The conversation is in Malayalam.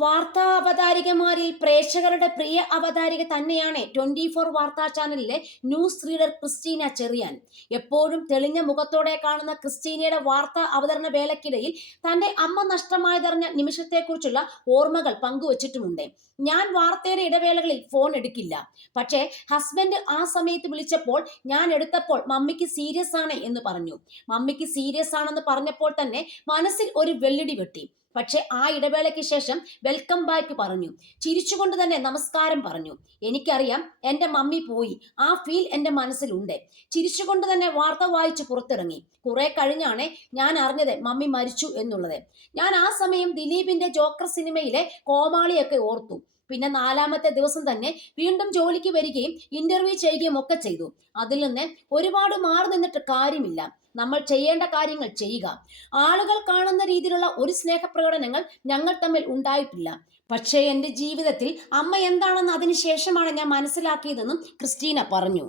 വാർത്താ അവതാരികമാരിൽ പ്രേക്ഷകരുടെ പ്രിയ അവതാരിക തന്നെയാണ് 24 വാർത്താ ചാനലിലെ ന്യൂസ് റീഡർ ക്രിസ്റ്റീന ചെറിയാൻ. എപ്പോഴും തെളിഞ്ഞ മുഖത്തോടെ കാണുന്ന ക്രിസ്റ്റീനയുടെ വാർത്താ അവതരണ വേളയ്ക്കിടയിൽ തന്റെ അമ്മ നഷ്ടമായതറിഞ്ഞ നിമിഷത്തെക്കുറിച്ചുള്ള ഓർമ്മകൾ പങ്കുവച്ചിട്ടുമുണ്ട്. ഞാൻ വാർത്തയുടെ ഇടവേളകളിൽ ഫോൺ എടുക്കില്ല, പക്ഷേ ഹസ്ബൻഡ് ആ സമയത്ത് വിളിച്ചപ്പോൾ ഞാൻ എടുത്തപ്പോൾ മമ്മിക്ക് സീരിയസ് ആണ് എന്ന് പറഞ്ഞു. മമ്മിക്ക് സീരിയസ് ആണെന്ന് പറഞ്ഞപ്പോൾ തന്നെ മനസ്സിൽ ഒരു വെള്ളിടി വെട്ടി. പക്ഷെ ആ ഇടവേളയ്ക്ക് ശേഷം വെൽക്കം ബാക്ക് പറഞ്ഞു. ചിരിച്ചുകൊണ്ട് തന്നെ നമസ്കാരം പറഞ്ഞു. എനിക്കറിയാം എൻ്റെ മമ്മി പോയി, ആ ഫീൽ എൻ്റെ മനസ്സിലുണ്ട്. ചിരിച്ചുകൊണ്ട് തന്നെ വാർത്ത വായിച്ച് പുറത്തിറങ്ങി. കുറെ കഴിഞ്ഞാണ് ഞാൻ അറിഞ്ഞത് മമ്മി മരിച്ചു എന്നുള്ളത്. ഞാൻ ആ സമയം ദിലീപിന്റെ ജോക്കർ സിനിമയിലെ കോമാളിയൊക്കെ ഓർത്തു. പിന്നെ 4ാമത്തെ ദിവസം തന്നെ വീണ്ടും ജോലിക്ക് വരികയും ഇന്റർവ്യൂ ചെയ്യുകയും ഒക്കെ ചെയ്തു. അതിൽ നിന്ന് ഒരുപാട് മാറി നിന്നിട്ട് കാര്യമില്ല. നമ്മൾ ചെയ്യേണ്ട കാര്യങ്ങൾ ചെയ്യുക. ആളുകൾ കാണുന്ന രീതിയിലുള്ള ഒരു സ്നേഹപ്രകടനങ്ങൾ ഞങ്ങൾ തമ്മിൽ ഉണ്ടായിട്ടില്ല. പക്ഷേ എൻ്റെ ജീവിതത്തിൽ അമ്മ എന്താണെന്ന് അതിനുശേഷമാണ് ഞാൻ മനസ്സിലാക്കിയതെന്നും ക്രിസ്റ്റീന പറഞ്ഞു.